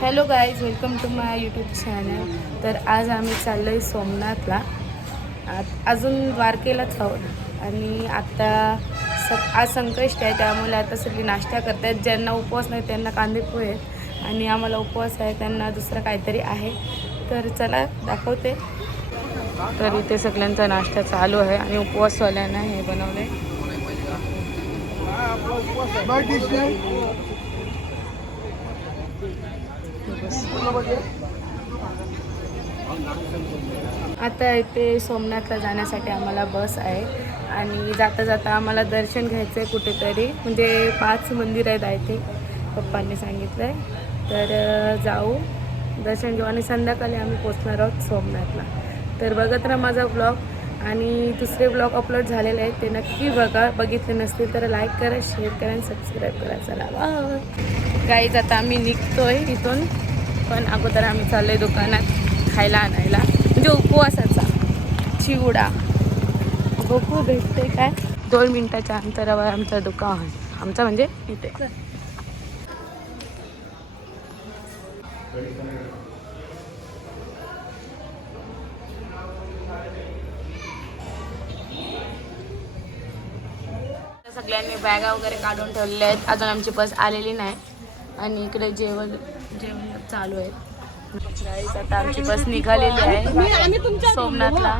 Hello guys, welcome to my YouTube channel. तर आज आम्ही चाललो आहे सोमनाथला. अजून द्वारकेलाच आहोत आणि आता आज संकष्टी आहे, त्यामुळे आता सगळी नाश्ता करत आहेत. ज्यांना उपवास नाही त्यांना कांदे पोहे आहेत आणि आम्हाला उपवास आहे त्यांना दुसरं काहीतरी आहे. तर चला दाखवते. तर इथे सगळ्यांचा नाश्ता चालू आहे आणि उपवासवाल्यांना हे बनवलं आहे. आता इथे सोमनाथला जाण्यासाठी आम्हाला बस आहे आणि जाता जाता आम्हाला दर्शन घ्यायचं आहे कुठेतरी, म्हणजे 5 मंदिर आहेत आय थिंक, पप्पांनी सांगितलं आहे. तर जाऊ, दर्शन घेऊ आणि संध्याकाळी आम्ही पोचणार आहोत सोमनाथला. तर बघत राहा माझा ब्लॉग आणि दुसरे ब्लॉग अपलोड झालेले आहेत, ते नक्की बघा. बघितले नसतील तर लाईक करा, शेअर करा आणि सबस्क्राईब करा. चला बाय गाईज, आता आम्ही निघतोय इथून, पण अगोदर आम्ही चाललो आहे दुकानात खायला आणायला, म्हणजे उपवासाचा चिवडा. बघू भेटते काय. 2 मिनिटाच्या अंतरावर आमचं दुकान, आमचं म्हणजे इथे. सगळ्यांनी बॅगा वगैरे काढून ठेवलेल्या आहेत, अजून आमची बस आलेली नाही आणि इकडे जेवण चालू आहे. गाईज, आता आमची बस निघालेली आहे सोमनाथला.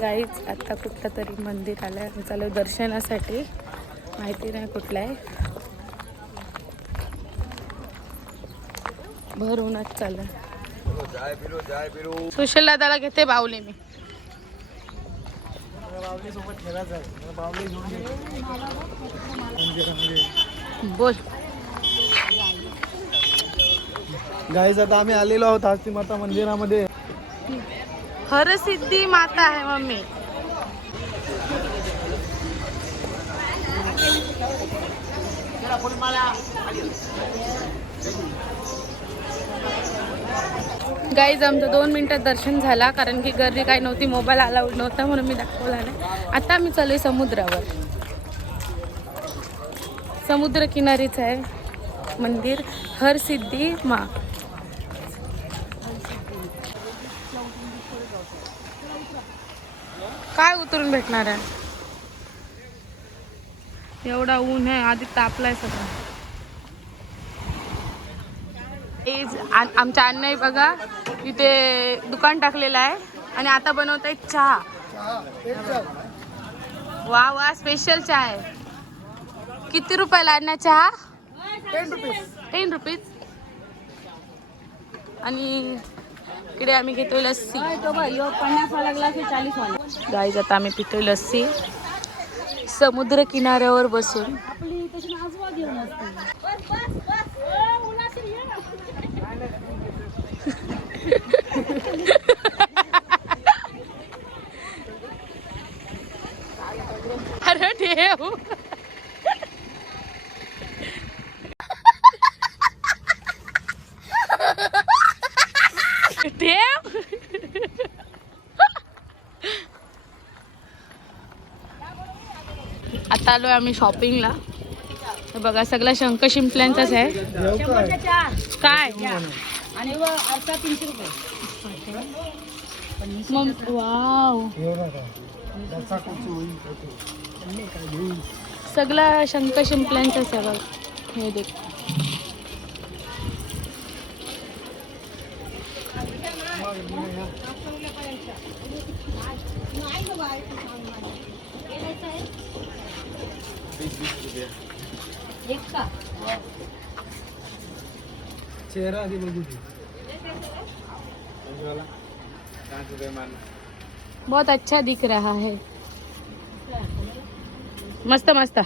गाईज, आता कुठलं तरी मंदिर आलं आहे, चालू दर्शनासाठी, माहिती नाही कुठलं आहे. भर उन्हात चालू आहे. सुशील दादाला घेते बावले मी. बोल. गाईज, आता आम्ही आलेलो आहोत हस्ती माता मंदिरामध्ये. हरसिद्धी माता आहे मम्मी. गाईज, आमचं 2 मिनिटात दर्शन झाला, कारण की गर्दी काही नव्हती, मोबाईल अलाउड नव्हता म्हणून मी दाखवला नाही. आता आम्ही चालू आहे समुद्रावर. समुद्र किनारीच आहे मंदिर, हरसिद्धी मा. काय उतरून भेटणार आहे, एवढा ऊन आहे, आधी तापलाय सगळं. आमच्या अण्णाई बघा इथे दुकान टाकलेलं आहे आणि आता बनवत आहे चहा. वा वा, स्पेशल चहा आहे. किती रुपयाला अण्णा चहा? 10 रुपीज. आणि इकडे आम्ही घेतोय लस्सी. गाईज, आता आम्ही पितोय लस्सी समुद्र किनाऱ्यावर बसून. अरे देव, देव. आता आलोय आम्ही शॉपिंगला. हे बघा, सगळा शंख शिंपल्यांचाच आहे. काय आणि 300 रुपये. वाव, सगळा शंख शिंपल्यांचाच आहे बघ. हे देख, चेहरा आधी बघू. बहुत अच्छा दिख रहा है. मस्त मस्त.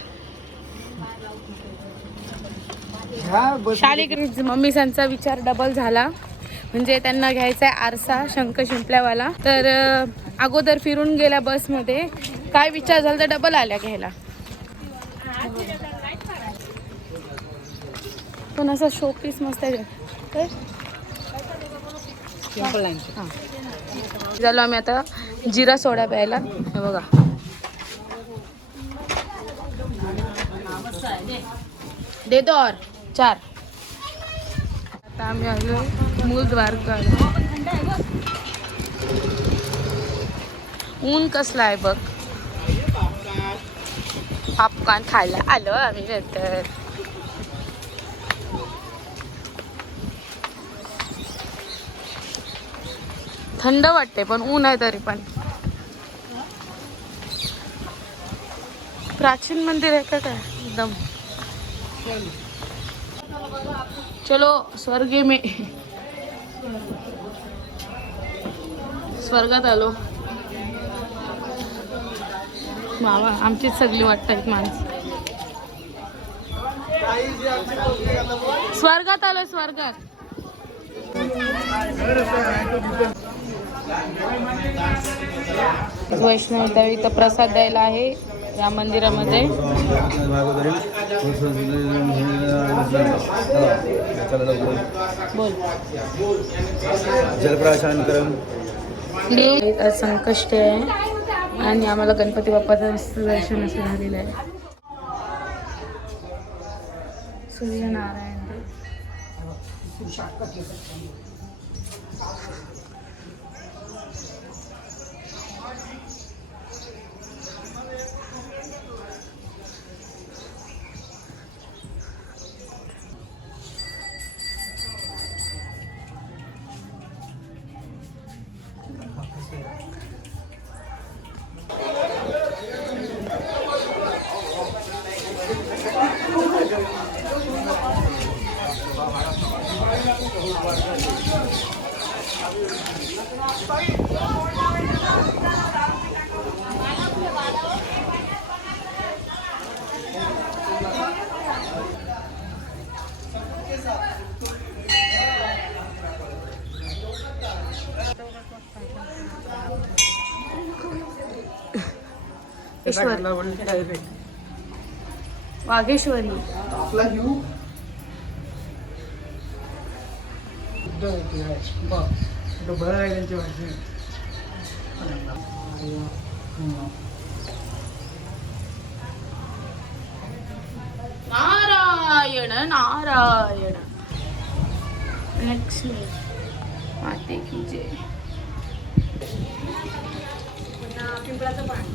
शालिग्राम मम्मीसांचा विचार डबल झाला, म्हणजे त्यांना घ्यायचा आहे आरसा शंख शिंपल्यावाला. तर अगोदर फिरून गेल्या बसमध्ये, काय विचार झाला तर डबल आल्या घ्यायला. पण असा शोपीस मस्त आहे. झालो आम्ही आता जिरा सोडा प्यायला. हे बघा, दे दो और 4. आता आम्ही आलो मूळ द्वारका. ऊन कसला आहे बघ. पॉपकॉर्न खायला आलो आम्ही नंतर. थंड वाटते पण ऊन आहे तरी पण. प्राचीन मंदिर आहे का काय एकदम. चलो स्वर्गे में. स्वर्गात आलो. मावा आमचीच सगळी वाटतात माणसं. स्वर्गात आलोय स्वर्गात. वैष्णव देवी इथं प्रसाद द्यायला आहे या मंदिरामध्ये. बोल. जलप्राशन करम. संकष्टी आहे आणि आम्हाला गणपती बाप्पाचं दर्शन असं झालेलं आहे. सूर्यनारायण वाघेश्वरी. आपला घेऊ बरं आहे त्यांच्या भाषेत. नारायण नारायण. लक्ष्मी माते की जय. पिंपळाचं पाणी.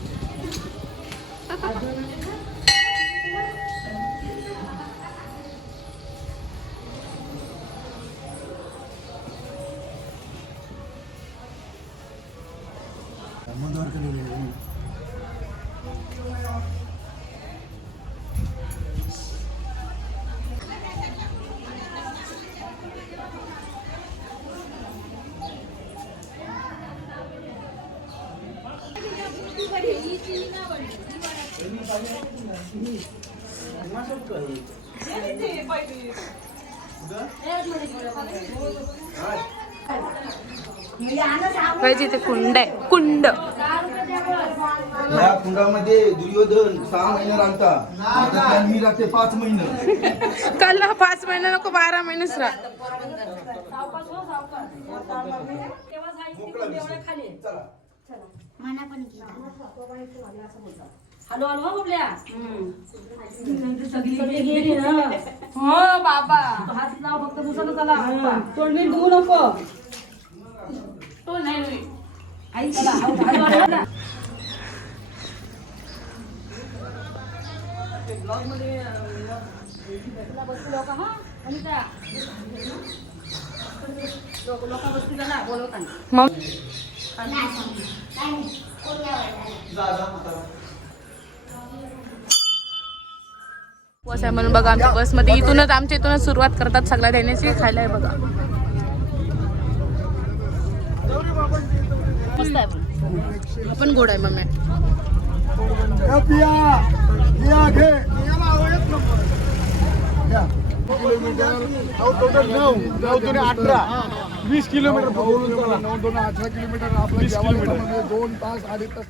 तिथे कुंड आहे. कुंड. या कुंडामध्ये दुर्योधन 6 महिने राहता. आता मी राहते 5 महिने. काल 5 महिने नको 12 महिनेच राहा. हॅलो हॅलो बोलल्या. हो बाबा हात लाव फक्त दुसरं चला. तोंडी देऊ नको. तो नाही. आई चला. Hello hello. ब्लॉग मध्ये बसू लोक. हा आणि त्या लोक बसती झाला बोलवताना. मग बस आहे म्हणून बघा आमच्या बसमध्ये आमच्या इथूनच सुरुवात करतात सगळ्या देण्याची. खायला आहे बघा. मस्त आहे पण गोड आहे मम्मी. Total 9-18 20 kilometre 9-18 kilometre. आपलं 20 किलोमीटर 2 तास 2.5 तास.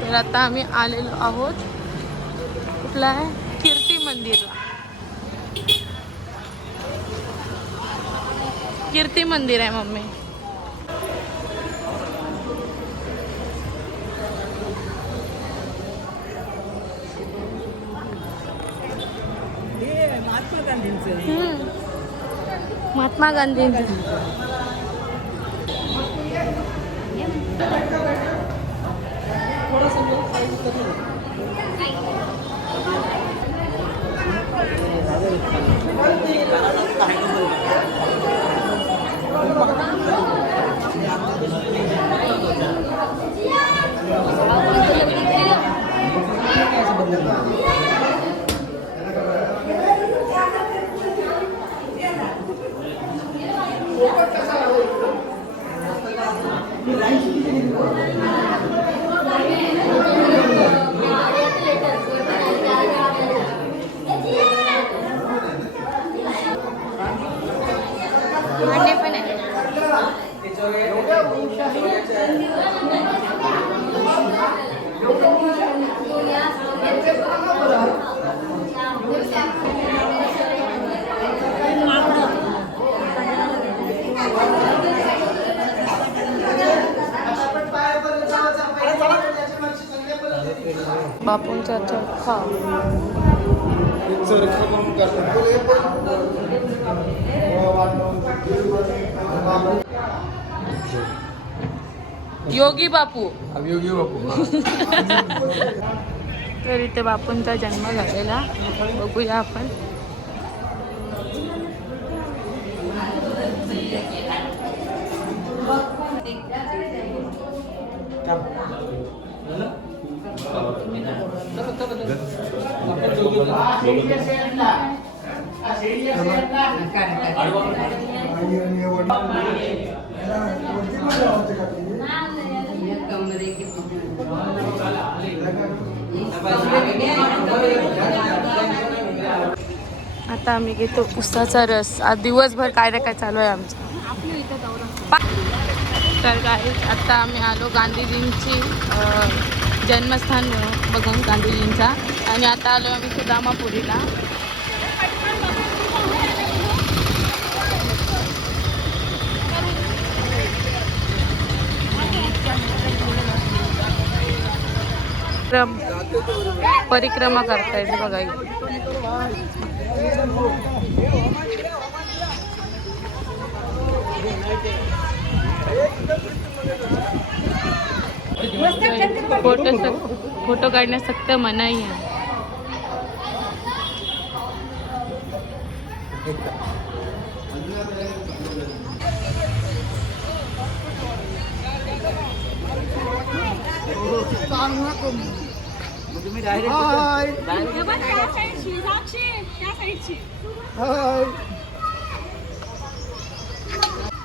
तर आता आम्ही आलेलो आहोत कुठला आहे कीर्ती मंदिरला. कीर्ती मंदिर आहे मम्मी. महात्मा गांधींचं. भांडे पण आहे. बापूंचा चरखा. योगी बापू. तर इथे बापूंचा जन्म झालेला बघूया आपण. आता आम्ही घेतो उसाचा रस. आज दिवसभर काय ना काय चालू आहे आमचं. तर काय आता आम्ही आलो गांधीजींची जन्मस्थान बघून गांधीजींचा. आणि आता आलो आम्ही सुदामापुरीला. परिक्रमा करतायत बघा. फोटो काढण्यास सक्त मनाई आहे.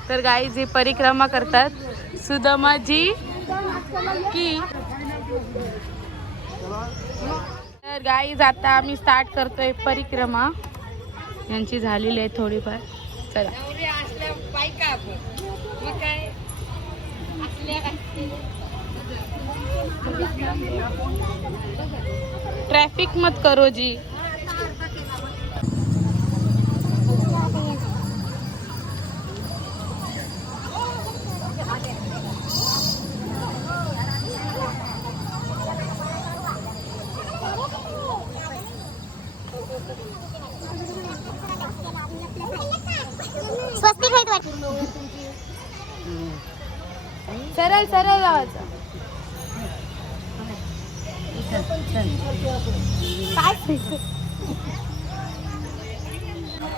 तर गाईज ही परिक्रमा करतात सुदामाजी की. तर गाईज आता आम्ही स्टार्ट करतोय परिक्रमा. यांची झालेली आहे थोडीफार. चला. ट्रैफिक मत करो जी. सरळ सरळ लावायचं.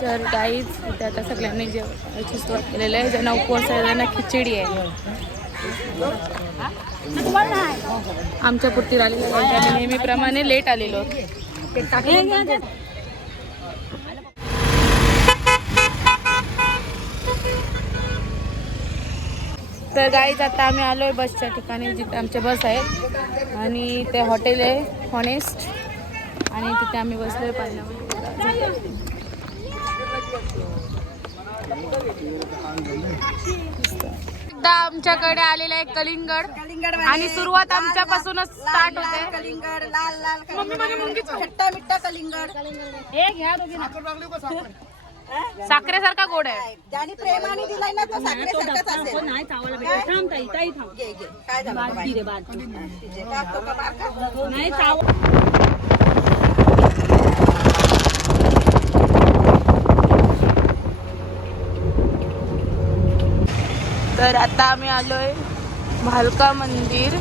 तर गाईज इथे आता सगळ्यांनी जेवायची सुरुवात केलेली आहे. ज्यांना उपवास आहे त्यांना खिचडी आहे. आमच्या पुरती आलेलं आहे. आम्ही नेहमीप्रमाणे लेट आलेलो. तर गाईज आता आम्ही आलो आहे बसच्या ठिकाणी जिथे आमच्या बस आहेत. आणि ते हॉटेल आहे हॉनेस्ट. आणि तिथे आम्ही बसलो आहे पाहिलं. एकदा आमच्याकडे आलेला आहे कलिंगड आणि सुरुवात आमच्यापासूनच स्टार्ट होते. कलिंगड लाल लाल मम्मी माझ्या मुंगीच खट्टा मिठ्ठा कलिंगड हे घ्या साखरेसारखा गोड आहे. ज्याने प्रेमाने दिलाय ना तो साखरेसारखाच असेल. नाही चावला बेटा. थांब ताई ताई थांब. घे घे. काय झालं बाबा? रे बाद. तिचे टाकतो का बारका? नाही चाव. तर आता आम्ही आलोय भालका मंदिर.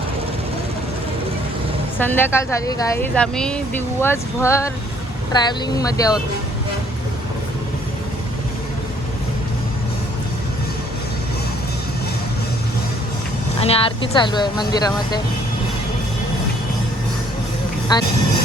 संध्याकाळ झाली गाईज. आम्ही दिवसभर ट्रॅव्हलिंग मध्ये आहोत. आणि आरती चालू आहे मंदिरामध्ये. आणि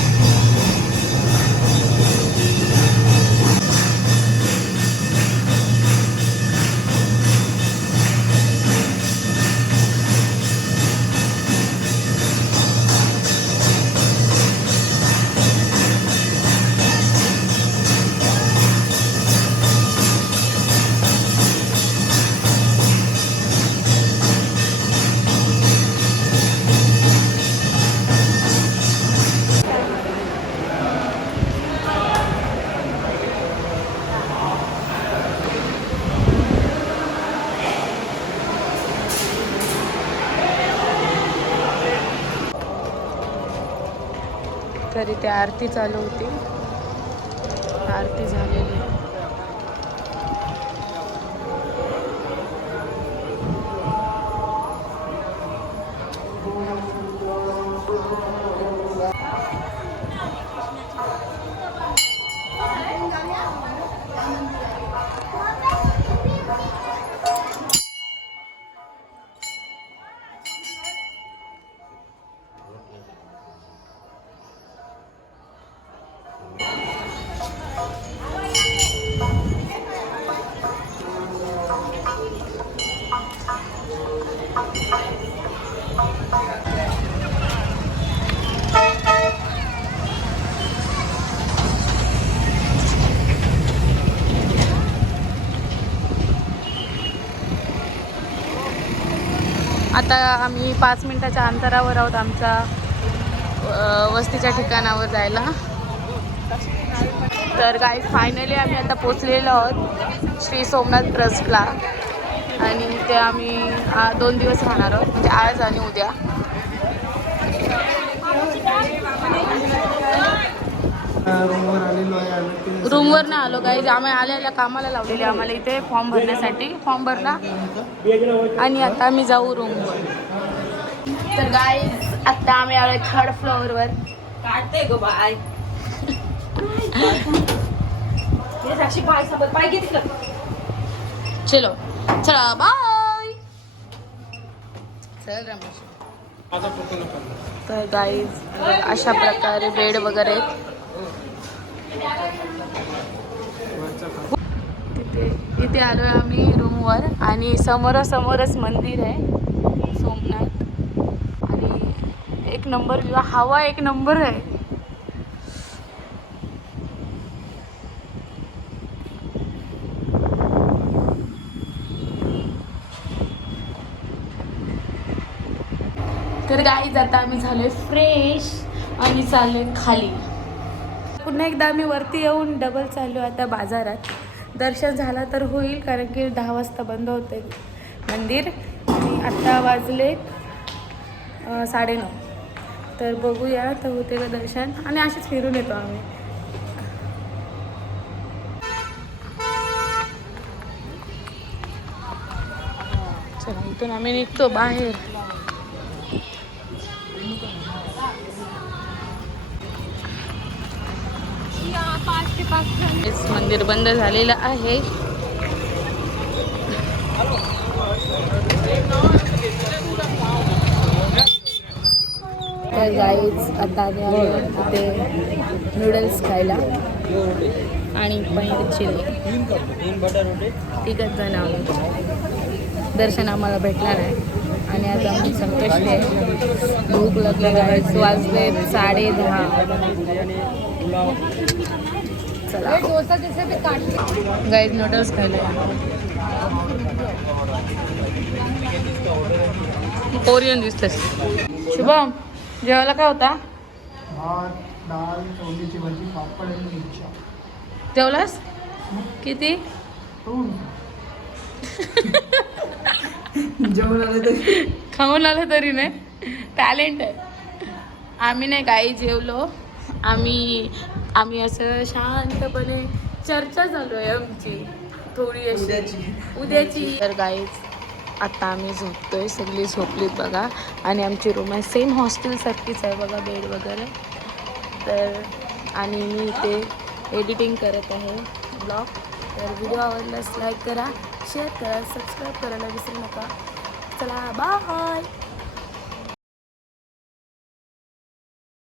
तर इथे आरती चालू होती. आरती झालेली. आता आम्ही 5 मिनिटाच्या अंतरावर आहोत आमच्या वस्तीच्या ठिकाणावर जायला. तर गाईज फायनली आम्ही आता पोचलेलो आहोत श्री सोमनाथ ट्रस्टला. आणि ते आम्ही 2 दिवस राहणार आहोत, म्हणजे आज आणि उद्या. रूमवर ना आलो गाईज. आम्ही आलेल्या कामाला लावलेली आम्हाला इथे फॉर्म भरण्यासाठी. फॉर्म भरला आणि आता आम्ही जाऊ रूमवर. तर गाईज आता आम्ही आलोय 3rd फ्लोअरवर. काढते गो बाय. साक्षी पाय सोबत पाय घे तिकडं. चलो चला बाय. चल रमेश. तर गाईज अशा प्रकारे बेड वगैरे आहेत. इथे आलोय आम्ही रूमवर आणि समोरासमोरच मंदिर आहे सोमनाथ. आणि एक नंबर व्यू. हवा एक नंबर आहे. तर गाईज आता आम्ही झालोय फ्रेश आणि चाललोय खाली. पुन्हा एकदा आम्ही वरती येऊन डबल चाललो आता बाजारात. दर्शन झाला तर होईल, कारण की 10 वाजता बंद होते मंदिर. आणि आत्ता वाजले 9:30. तर बघूया तर होते का दर्शन. आणि असेच फिरून येतो आम्ही. चला इथून आम्ही निघतो बाहेर. मंदिर बंद झालेलं आहे. तर गाईज आता आम्ही इथे नूडल्स खायला आणि पनीर चिली. 3 जण आहोत. दर्शन आम्हाला भेटला नाही आणि आता आम्ही संकष्टी आहे. भूक लागले गाईज. वाजले 10:30. चला गाईज नूडल्स खायला. कोरियन दिसतेस. शुभम जेवायला काय होता? भात, डाळ, चवळीची भाजी, पापड आणि मिरच्या. जेवलास किती? जेवण आलं तरी खाऊन आलं तरी नाही. टॅलेंट आहे. आम्ही नाही काही जेवलो. आम्ही असं शांतपणे चर्चा चालू आहे आमची थोडी अशी उद्याची. तर गाईज आता आम्ही झोपतोय. सगळी झोपलीत बघा. आणि आमची रूम आहे सेम हॉस्टेलसारखीच आहे बघा, बेड वगैरे. तर आणि मी इथे एडिटिंग करत आहे ब्लॉग. तर व्हिडिओ आवडल्यास लाईक करा, शेअर करा, सबस्क्राईब करायला विसरू नका. चला बाय.